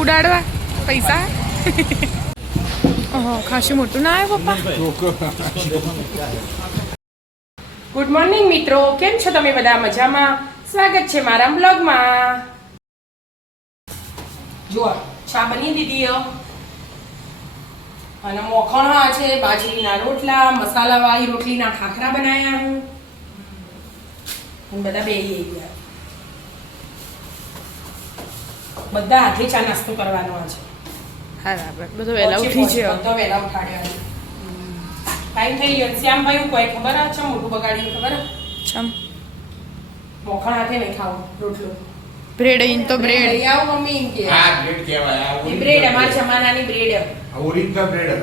ઉડાડવા પૈસા ઓહો ખાસું મોટું ના આવે પપ્પા. ગુડ મોર્નિંગ મિત્રો, કેમ છો તમે બધા? મજામાં? સ્વાગત છે મારા બ્લોગમાં. જુઓ ચા બની દીધી અને મોખણ છે, બાજરીના રોટલા, મસાલાવાળી રોટલીના ખાખરા બનાવ્યા હું બધા બેસી ગયા. બધા હાથે ચા નાસ્તો કરવાનો છે. બરાબર, બધો વહેલા ઉઠી છે. બધો વહેલા ઉઠાડ્યો. ટાઈમ થઈ ગયો. શ્યામભાઈ કોઈ ખબર છે મોટું બગાડ્યું? ખબર છમ મોખણ હાથે નહીં ખાવું રોટલો. બ્રેડ ઇન તો બ્રેડ લઈ આવો મમ્મી ઇન કે હા બ્રેડ કહેવાય. આ બ્રેડ અમાર જમાનાની બ્રેડ. આ ઓરિજિનલ બ્રેડ.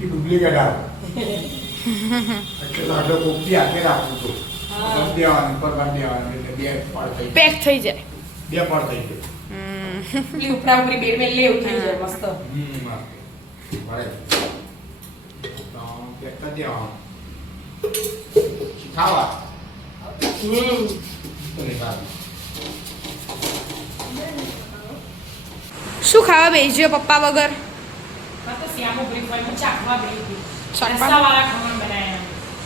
એ ડુપ્લિકેટ આવે. એટલે આટલો કોપી આપે રાખું તો બંધ દેવાનું પર બંધ દેવાનું એટલે બે પાડ થઈ પેક થઈ જાય. બે પાડ થઈ જાય. પેલી ઉપરા ઉપરી બેડ મે લેવ થઈ જાય મસ્ત. બરાબર. તો પેક કરી દેવાનું. ખાવા. શું ખાવા બેસ્યો પપ્પા વગર?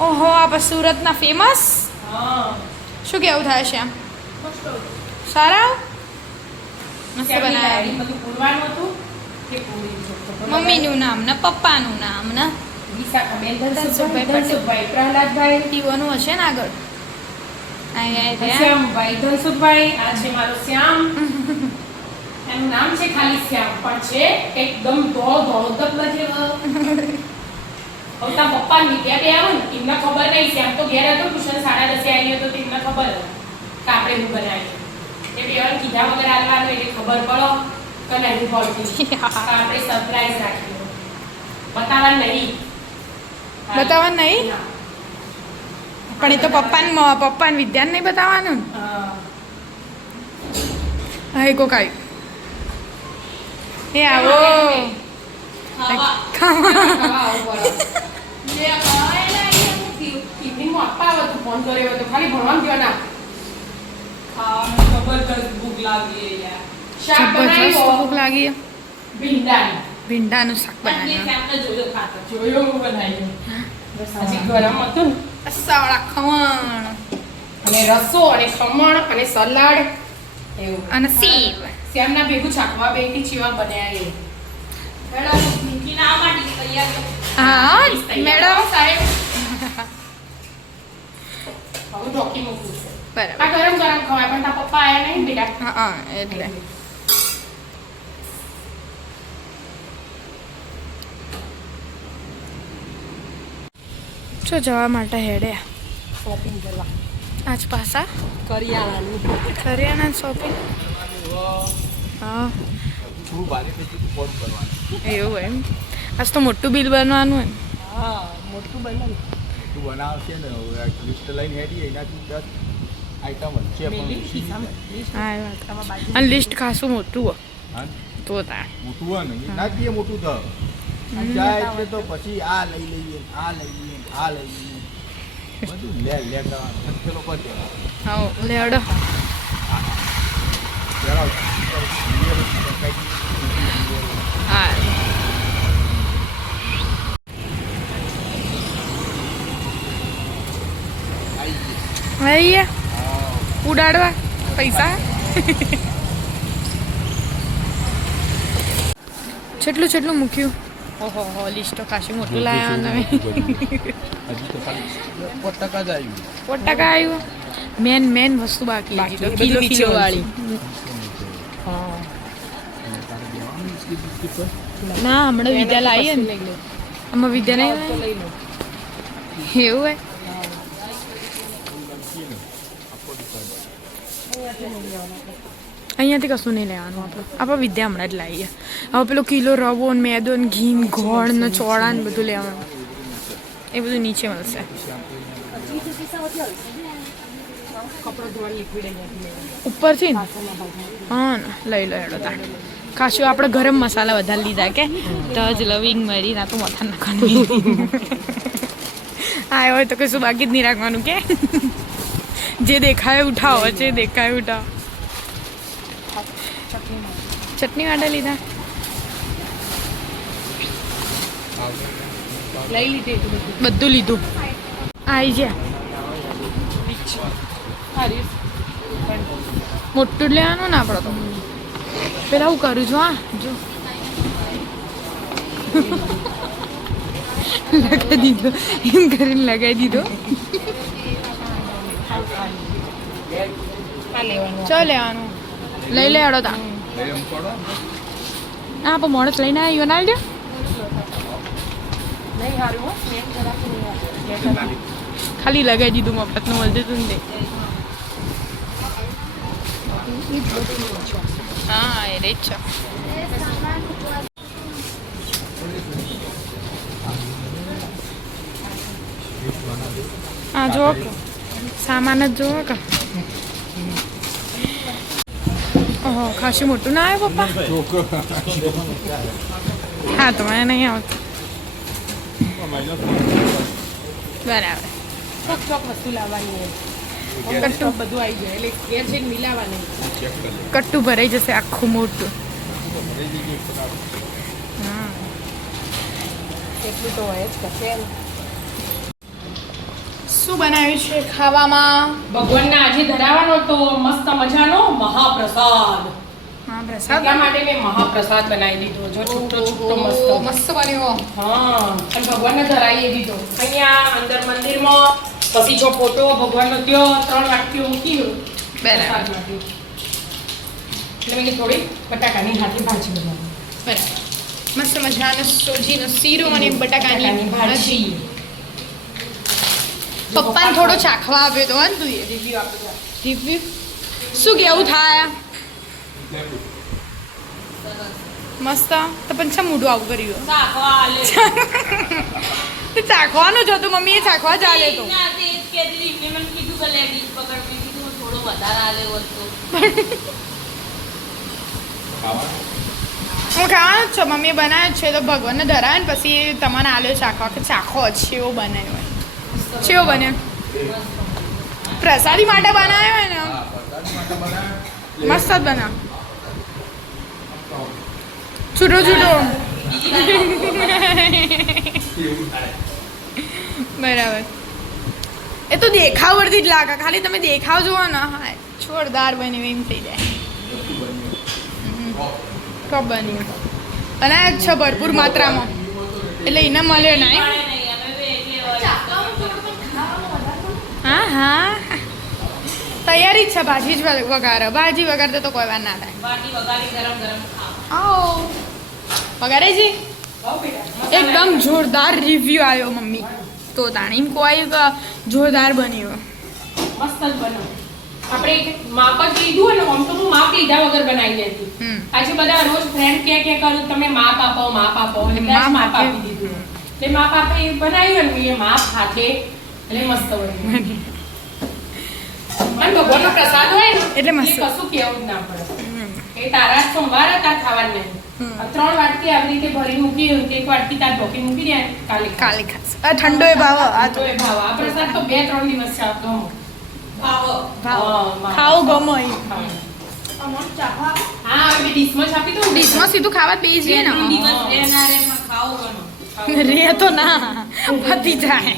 ઓહો, આપણે સુરતના ફેમસ. શું કેવું થાય શ્યામ? સારા મસ્ત બનાવ્યા. મમ્મીનું નામ ને પપ્પાનું નામ ને પ્રહલાદભાઈ ટીવાનું હશે ને આગળ. શ્યામભાઈ ધનસુખભાઈ, આ છે મારો શ્યામ. એનું નામ છે ખાલી શ્યામ, પણ છે એકદમ ધોધપ નથી. હવે પપ્પા વિદ્યા બે આવે ને એમને ખબર નહીં. શ્યામ તો ઘેર હતો, ટ્યુશન 10:30 આવી હતો, એમને ખબર કે આપણે હું બનાવી. એ બે કીધા વગર આવવાનું એટલે ખબર પડો કે નહીં પડતી. આપણે સરપ્રાઈઝ રાખી બતાવવાનું નહીં. બતાવવાનું નહીં પણ એ તો પપ્પાને વિદ્યાને નહીં બતાવવાનું. હા એ કોકાઈ એ આવો ફોન કર્યો હતો ખાલી ભણવાનું ગયો ના. ભૂખ લાગી. ભીંડાનું શાક બનાવ્યું. ગરમ હતું રસાવાળા ખમણ અને રસો અને ખમણ અને સલાડ એવું અને સેવ. શ્યામના ભેગું ચાખવા બેથી ચીવા બન્યા. હા મેડમ સાહેબ હું ઢોકી મૂકું છું. બરાબર. આ ગરમ ગરમ ખવાય પણ તારા પપ્પા આયા નહીં બેટા. હા એટલે શું જવા માટે હેડ્યા? શોપિંગ કરવા. આજ પાછા કરિયાણાની શોપિંગ. હા એવું એમ. આજ તો મોટું બિલ બનવાનું એમ. હા મોટું બનાવશે ને લિસ્ટ લઈને હેડી એનાથી 10 આઈટમ છે. હા અને લિસ્ટ ખાસું મોટું હોય તો તાર મોટું હોય ને ના દે મોટું થ જાય એટલે તો પછી આ લઈ લઈએ આ લઈ લઈએ આ લઈ લઈએ બધું લે કરવાનું પેલો પર દેવા. હા લેડો. હા ઉડાડવા પૈસા. છેટલું મૂક્યું. ઓહો લિસ્ટ તો ખાસી મોટું લાયા તમે. 4% આવ્યું. મેન વસ્તુ બાકી કિલો વાળી. ના હમણાં વિદ્યા લાવીએ ને. આમાં વિદ્યા નહીં એવું હોય. અહીંયાથી કશું નહીં લેવાનું. આપણે વિદ્યા હમણાં જ લાવીએ. હવે પેલો કિલો રવો ને મેદો ને ઘી ને ગોળ ને ચોળા ને બધું લેવાનું. એ બધું નીચે મળશે. ઉપરથી ને હા ને લઈ લો હેડો તાર. ખાસું આપણે ગરમ મસાલા વધારે લીધા કે તજ લવિંગ મરી ના તો મથા નાખવાનું. હા હોય તો કશું બાકી જ નહીં રાખવાનું કે જે દેખાય ઉઠાવો જે દેખાય ઉઠાવો. ચટણી માટે લીધા. લઈ લીધી બધું લીધું. આવી જા. મોટું જ લેવાનું ને આપણે તો. પેલા હું કરું છું હા જો લગાવી દીધો એમ કરીને લગાવી દીધો. ચો લેવાનું લઈ લે અડો તા હા પણ મોડસ લઈને આવ્યો ના લ્યો ખાલી લગાવી દીધું મફતનું મળતું હતું ને હા એ જ છે. હા જો સામાન જ જોવો કે ઓહો ખાસું મોટું ના આવ્યું પપ્પા. હા તો મને નહીં આવતું. બરાબર ચોક વસ્તુ લાવવાની કટ્ટુ બધું આવી જાય એટલે ઘેર છે મિલાવવાની. કટ્ટું ભરાઈ જશે આખું મોટું. હા એટલું તો હોય જ કશે. શું બનાવ્યું છે ખાવામાં? ભગવાનને આજે ધરાવવાનો તો મસ્ત મજાનો મહાપ્રસાદ. હા પ્રસાદ એટલા માટે મેં મહાપ્રસાદ બનાવી દીધો. જો છૂટો છૂટો મસ્ત મસ્ત બન્યો. હા અને ભગવાનને ધરાવી દીધો અહીંયા અંદર મંદિરમાં. પછી જો ફોટો ભગવાનનો ત્યાં 3 વાટકીઓ મૂકી બરાબર એટલે મેં થોડી બટાકાની હાથે ભાજી બનાવી. બરાબર મસ્ત મજાનો સોજીનો શીરો અને બટાકાની ભાજી. પપ્પાને થોડો ચાખવા આપ્યો તો તું રિવ્યુ આપી રિવ્યુ શું કેવું થાય મસ્ત તો પણ છે મોઢું આવું કર્યું ચાખવાનું જ હતું મમ્મીએ ચાખવા ચાલે તો હું ખાવાનું જ છો મમ્મીએ બનાવ્યો છે તો ભગવાનને ધરાવે ને પછી તમને આલ્યો ચાખવા કે ચાખો છેવો બનાવ્યો હોય છેવો બન્યો પ્રસાદી માટે બનાવ્યો હોય ને મસ્ત જ બનાવ છૂટો છૂટો બરાબર એ તો દેખાવ પરથી જ લાગે ખાલી તમે દેખાવ જુઓ ને હા જોરદાર બન્યું એમ થઈ જાય કબ બન્યું અને છે ભરપૂર માત્રામાં એટલે એને મળે નહીં હા હા તૈયારી જ છે ભાજી જ વઘારે ભાજી વઘારતે તો કોઈ વાર ના થાય આવો વઘારે છે એકદમ જોરદાર રિવ્યુ આવ્યો મમ્મી તો તાણી કોઈ જોરદાર બન્યો મસ્ત જ બનાવ. આપણે માપ જ લીધું ને આમ તો હું માપ લીધા વગર બનાવી લેતી. આજે બધા રોજ ફ્રેન્ડ કે કરું તમે માપ આપો એટલે માપ આપી દીધું. એટલે માપ આપે બનાવ્યું ને એ માપ હાથે એટલે મસ્ત બન્યું. અને ભગવાનનો પ્રસાદ હોય ને એટલે મસ્ત. કશું કેવું જ ના પડે. એ તારા સોમવાર હતા ખાવાનું નહીં. 3 વાટકી આવી રીતે ભરી મૂકી હોય 1 વાટકી તાર ઢોકી મૂકી દે કાલે ખાસ આ ઠંડો એ ભાવ આ તો આ પ્રસાદ તો 2-3 દિવસ ચાલતો ખાઓ ગમો એ હા હવે ડીશમાં છાપી દઉં ડીશમાં સીધું ખાવા બેસી જઈએ ને રે તો ના પતી જાય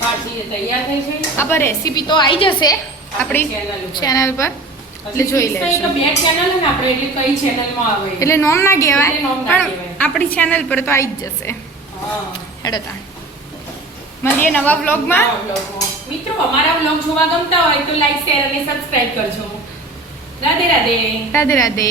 ભાજી તૈયાર થઈ છે. આપણે રેસીપી તો આવી જશે આપણી ચેનલ પર એટલે જોઈ લેજો. બે ચેનલ ને આપણે એટલે કઈ ચેનલમાં આવે એટલે નોમ ના કહેવાય એટલે નોમ ના પણ કહેવાય. આપણી ચેનલ પર તો આવી જ જશે. હા હેડો તા મળીએ નવા વ્લોગમાં. મિત્રો અમારા વ્લોગ જોવા ગમતા હોય તો લાઈક શેર અને સબસ્ક્રાઇબ કરજો. રાધે રાધે. રાધે રાધે.